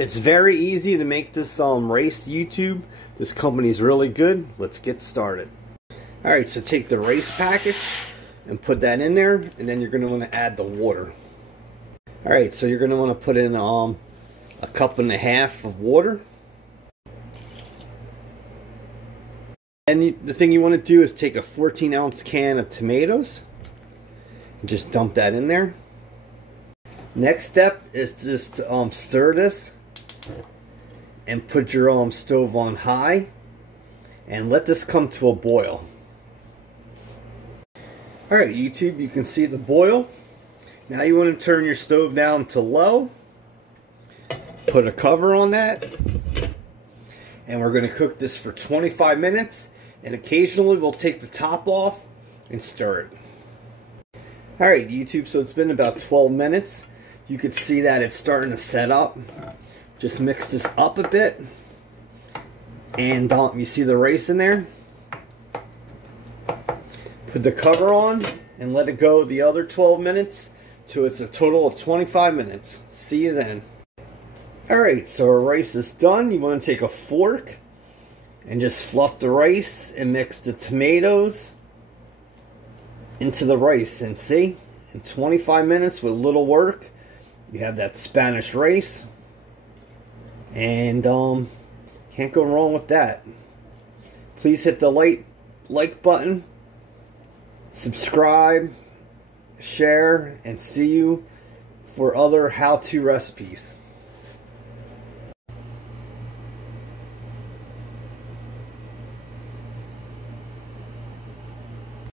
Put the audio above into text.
It's very easy to make this rice YouTube. This company's really good. Let's get started. Alright, so take the rice package and put that in there, and then you're going to want to add the water. Alright, so you're going to want to put in a cup and a half of water. And the thing you want to do is take a 14-ounce can of tomatoes and just dump that in there. Next step is just to stir this and put your stove on high and let this come to a boil. Alright YouTube, you can see the boil. Now you want to turn your stove down to low, put a cover on that, and we're going to cook this for 25 minutes, and occasionally we'll take the top off and stir it. Alright YouTube, so it's been about 12 minutes. You can see that it's starting to set up. Just mix this up a bit, and you see the rice in there. Put the cover on and let it go the other 12 minutes, so it's a total of 25 minutes. See you then. Alright, so our rice is done. You want to take a fork and just fluff the rice and mix the tomatoes into the rice. And see, in 25 minutes with little work, you have that Spanish rice. And can't go wrong with that. Please hit the like button, subscribe, share, and see you for other how-to recipes.